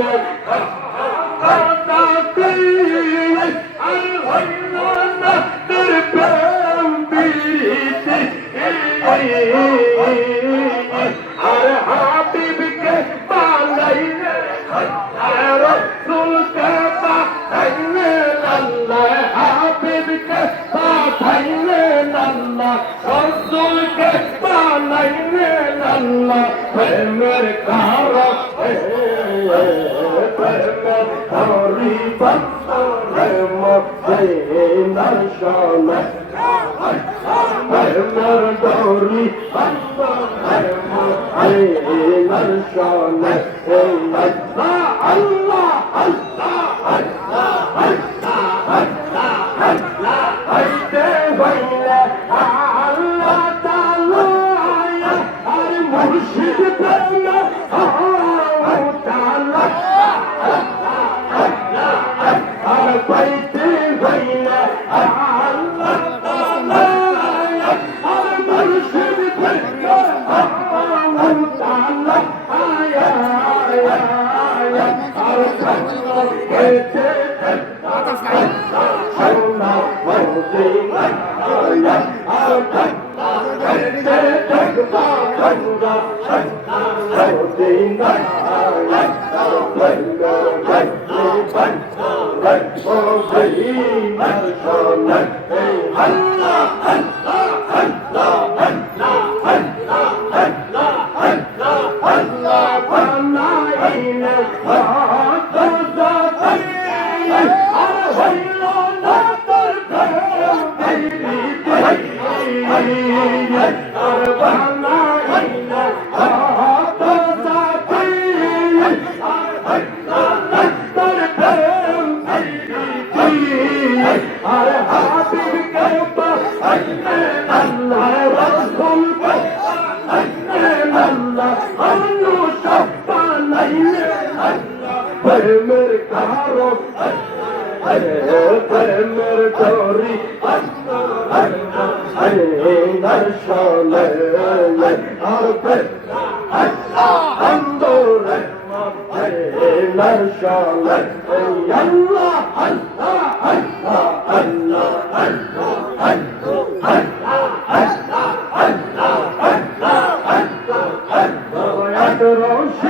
Dios. ইল্লাল্লাহ Allah, Allah, Parmar कहारो अरे परमर चोरी अरे दर्शन पर आंदोलन अरे दर्शन अल्लाह अल्लाह अल्लाह अल्लाह अल्लाह अल्लाह Roshi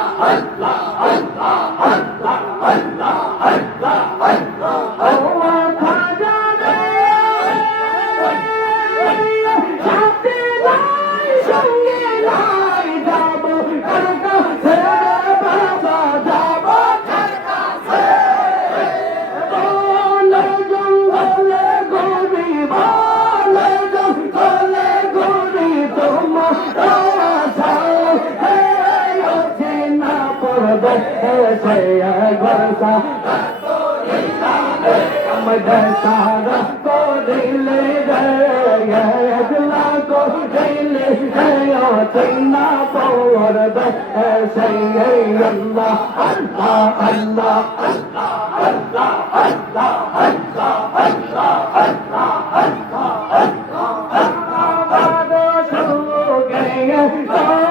ديلي يا تنا طور بس سيدي الله الله الله الله الله الله الله الله الله الله الله الله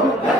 Señor.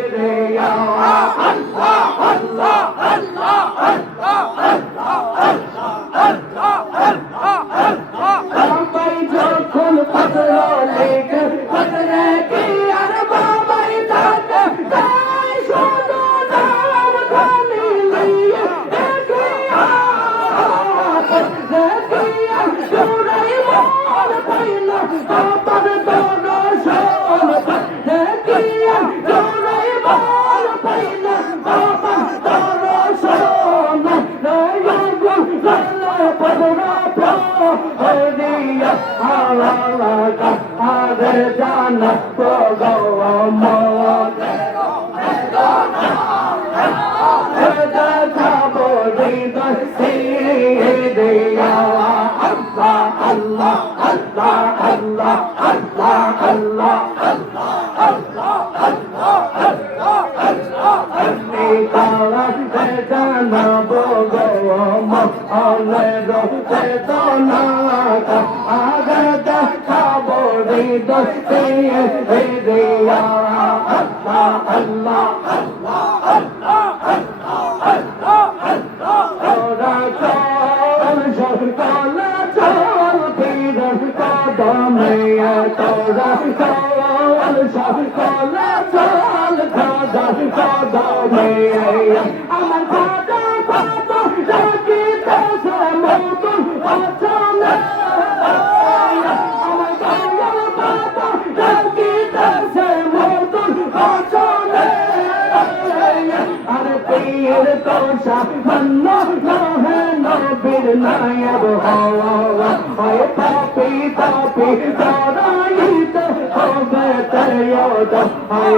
জানা আমার ফাটা ফাটা ডাকি তাসে মতন আছানা আমার গায়ের ফাটা ডাকি তাসে মতন আছানা আরে পীর কোষা মন্না না নবীর নায়ব হওয়া। হয় পাপি পাপি তারাই তো হবে তার হয়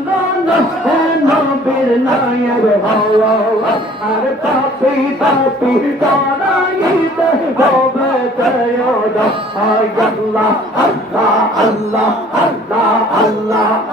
নায়ের হওয়া আর পাপি পাপি তারাইতে হবে তয়োদা আল্লাহ আল্লাহ আল্লাহ আল্লাহ আল্লাহ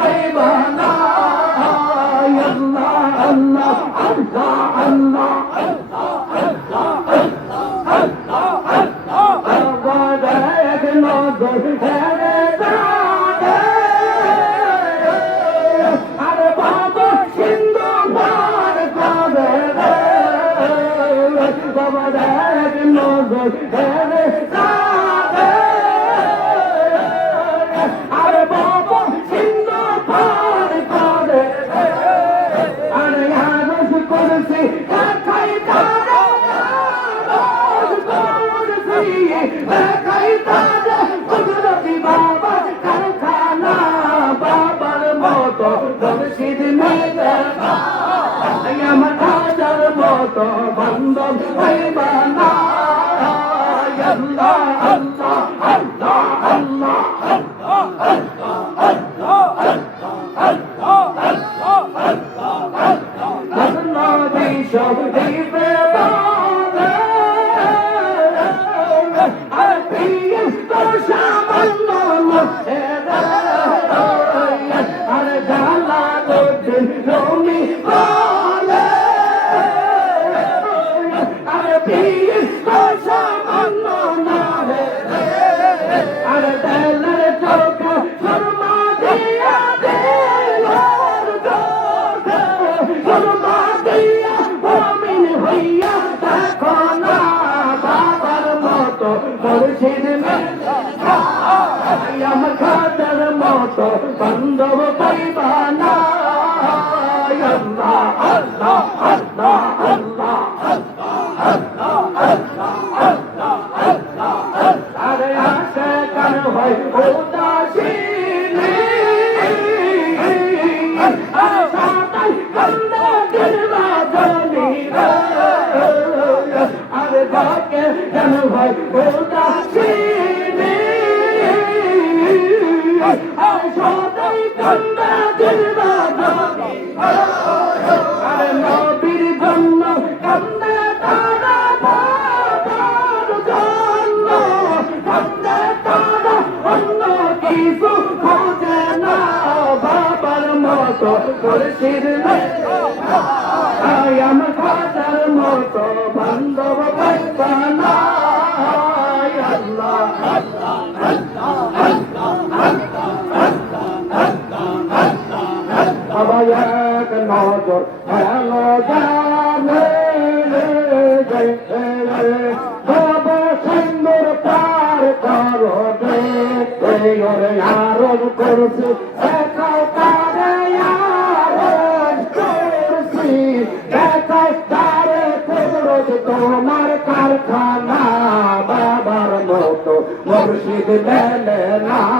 পাইবা না আল্লাহ আল্লাহ আল্লাহ আল্লাহ আমার মতো বন্ধ হইবা না আরে নবীর জন্য কান্দে তারা বাবার জন্য কান্দে তারা অন্য কিছু খোঁজে না বাবার মতো করেছিল আয় আমার খাতার মতো বান্ধব পাইবা না আল্লাহ আল্লাহ। তোমার কারখানা বাবার মতো। মুর্শিদ না।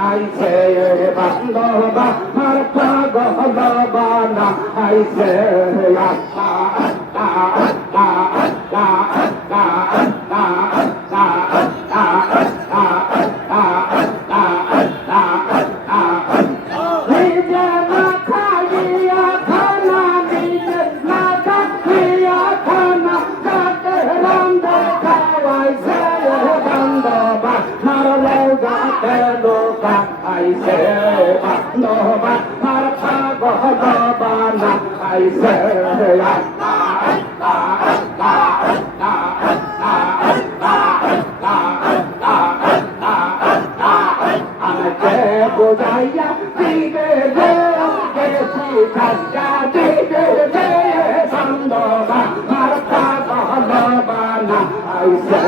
আইছে বান্দবা মার পাগল বানা আইছে বোঝাইয়া দিবে গেছি খাজা দিবে সন্দবা মার্কা বানা আইসে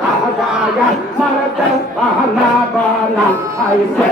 খাজায়া মার্কা বানা বানা আইসে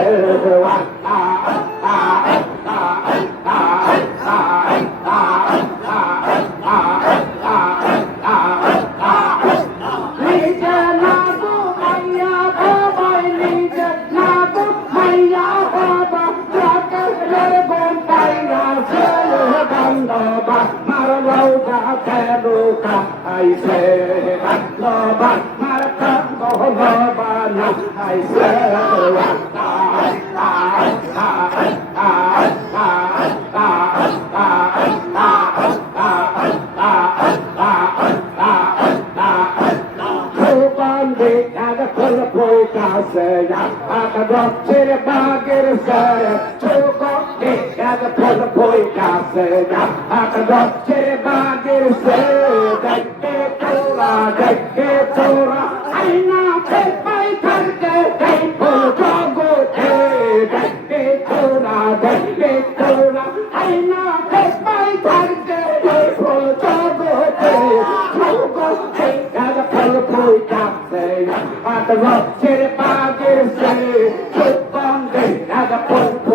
Akbar Kebagir Sel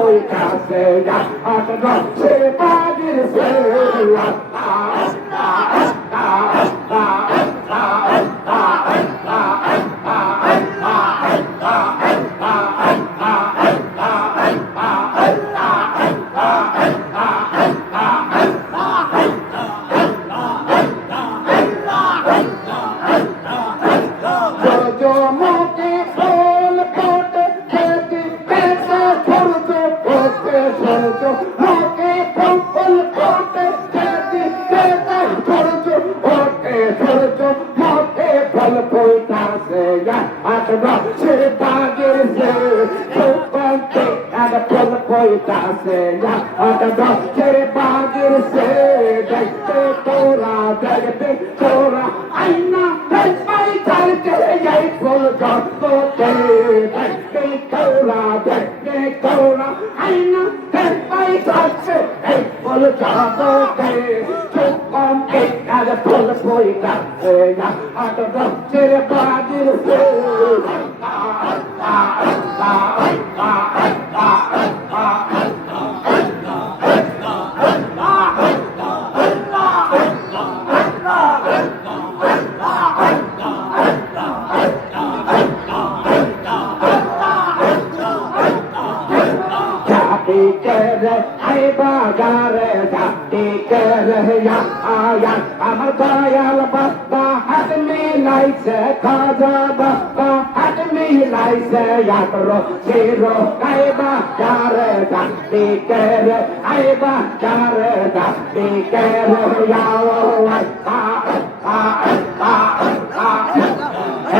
Holy Ghost, say, I can't say, I did it, say, I ফোটাছে আট রক্ষে বাগের সে দেখতে তোরা দেখতে তোরা আইনা দেখবাই চালতে যাই ফুল জগতে দেখতে তোরা দেখতে তোরা আইনা দেখবাই চালছে এই ফুল জগতে সুগন্ধে এক ফুল ফোটাছে আট রক্ষে বাগের সে जाती আরে বাজারে যাতে করয়া আয়া? আমার দয়াল বাপ্পা হাত মিলাইছে খাজা বাপ্পা হাত মিলাইছে ইয়াত্রো সেরো আরে বাজারে যাতে কর আরে বাজারে যাতে করয়া আয়া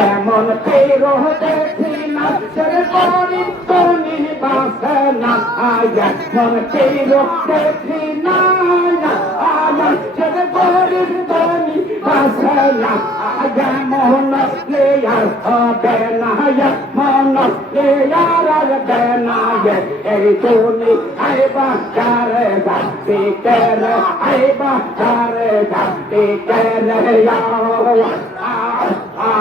এমন পেরো দেখি না চরে পরিত তনি বাসনা আয়া মন পেরো দেখি না আয়া ছেড়ে করি তনি বাসনা আয়া লে আর হবে না মন লে আর হবে না এই তুমি আইবা কারে যাতে করে আইবা কারে যাতে করে আ আ।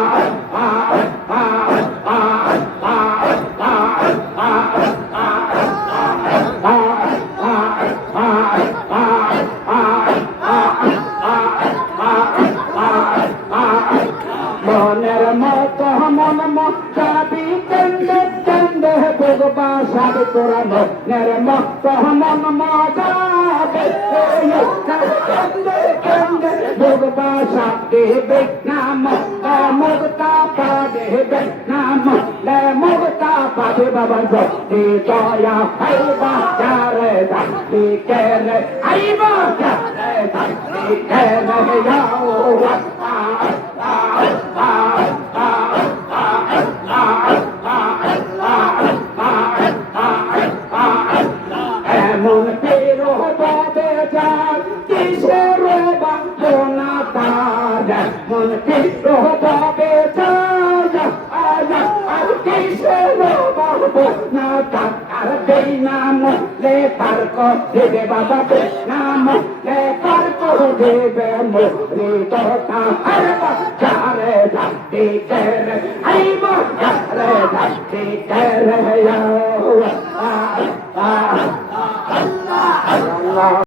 সাবে নাম মুক্তা পাবে নাম মুক্তা পাবে বাবা জয় দয়া হাইবা, যারে দাতি কেনে আইবা যারে দাতি কেনে যাও পার দেবে বাবাকে নাম লে পার দেবে মোরি তোতা যারে যাতে করে আইবা যারে যাতে করে আ